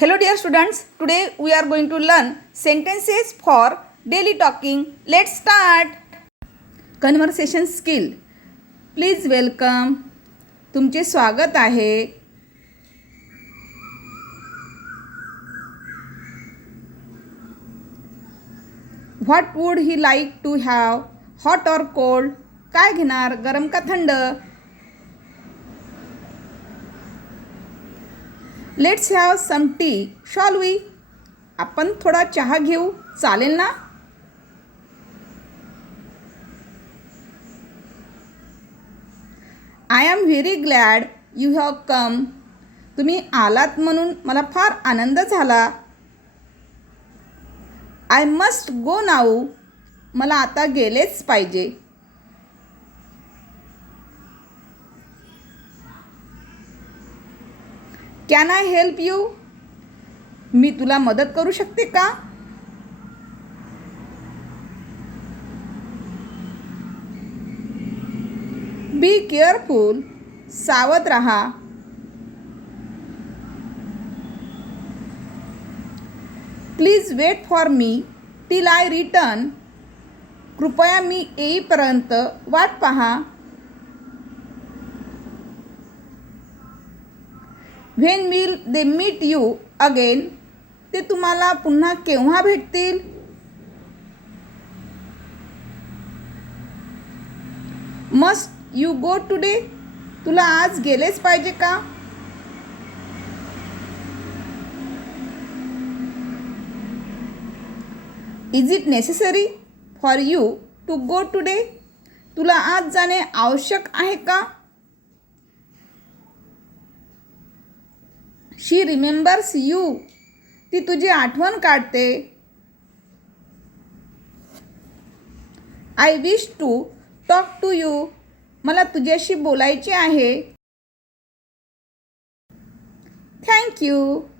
Hello dear students, today we are going to learn sentences for daily talking. Let's start. Conversation skill. Please welcome. तुमचे स्वागत आहे. What would he like to have? Hot or cold? काय घेणार, गरम का थंड? Let's have some tea, shall we? आपण थोडा चहा घेऊ, चालेल ना? I am very glad you have come. तुम्ही आलात म्हणून मला फार आनंद झाला. I must go now. मला आता गेलेच पाहिजे. Can I help you? मी तुला मदत करू शकते का? Be careful. सावध रहा. Please wait for me till I return. कृपया मी येईपर्यंत वाट पहा. When will they meet you again? ते तुम्हाला पुन्हा केव्हा भेटतील? Must you go today? तुला आज गेलेच पाहिजे का? Is it necessary for you to go today? तुला आज जाणे आवश्यक आहे का? She remembers you. ती तुझी आठवण काढते. I wish to talk to you. मला तुझ्याशी बोलायचे आहे. Thank you.